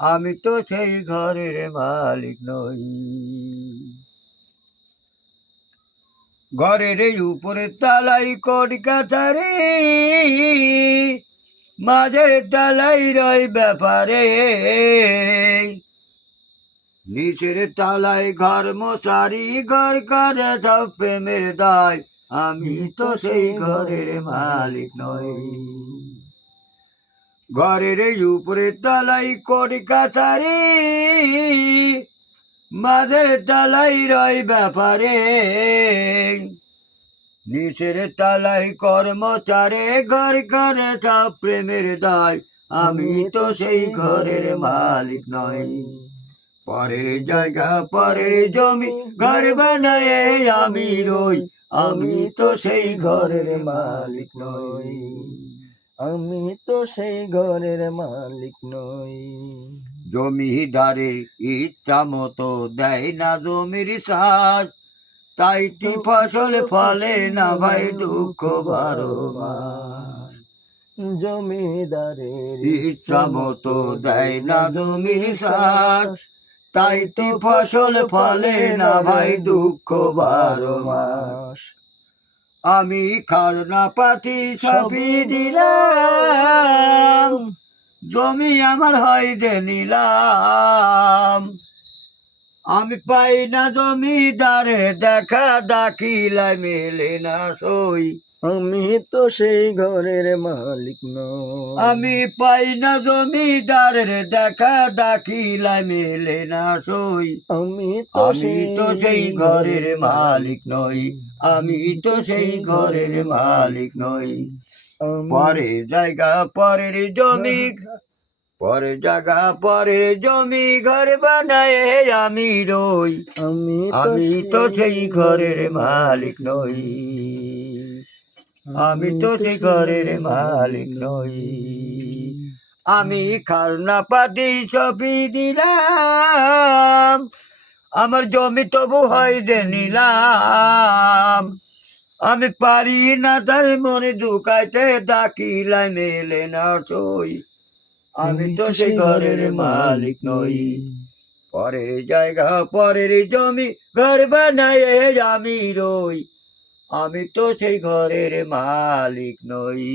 আমি তো সেই ঘরের মালিক নই। ঘরের উপরে তালাই কোটি কাছারি, মাঝের তালাই রয় ব্যাপারে, নিচের তালায় ঘর মশারি, ঘর করে সব প্রেমের দায়। আমি তো সেই ঘরের মালিক নই। ঘরের উপরে তালাই কোটি কাছারি, মাঝের তালাই রয় ব্যাপারে, নিচের তালাই কর্মচারে, ঘর করে সব প্রেমের দায়। আমি তো সেই ঘরের মালিক নই। পরের জায়গা পরের জমি ঘর বানায় আমি রই। আমি তো সেই ঘরের মালিক নই। আমি তো সেই ঘরের মালিক নই। জমিদারের ইচ্ছা মতো দেয় না জমির সাজ, তাইটি ফসল ফলে না ভাই দুঃখ 12 মাস। জমিদারের ইচ্ছা মতো দেয় না জমির সাজ, তাইটি ফসল ফলে না ভাই দুঃখ 12 মাস। আমি খাজনা পাতি সবই দিলাম, জমি আমার হয় যে নিলাম। আমি পাই না জমিদারে দেখা, দাখিলায় মেলে না সই। আমি তো সেই ঘরের মালিক নই। আমি পাই না জমিদারের দেখা, দাখিলায় মেলে না সই। আমি তো সেই ঘরের মালিক নই। আমি তো সেই ঘরের মালিক নই। পরের জায়গা পরের জমি, পরের জায়গা পরের জমি ঘর বানায় আমি রই। আমি তো সেই ঘরের মালিক নই। আমি তো সেই ঘরের মালিক নই। আমি খাজনা পাতি সবই দিলাম, আমার জমি তবু হয় যে নিলাম। আমি পারি না তার মনে ঢুকাইতে, দাখিলায় মেলে না সই। আমি তো সেই ঘরের মালিক নই। পরের জায়গা পরের জমি ঘর বানায় আমি রই। আমি তো সেই ঘরের মালিক নই।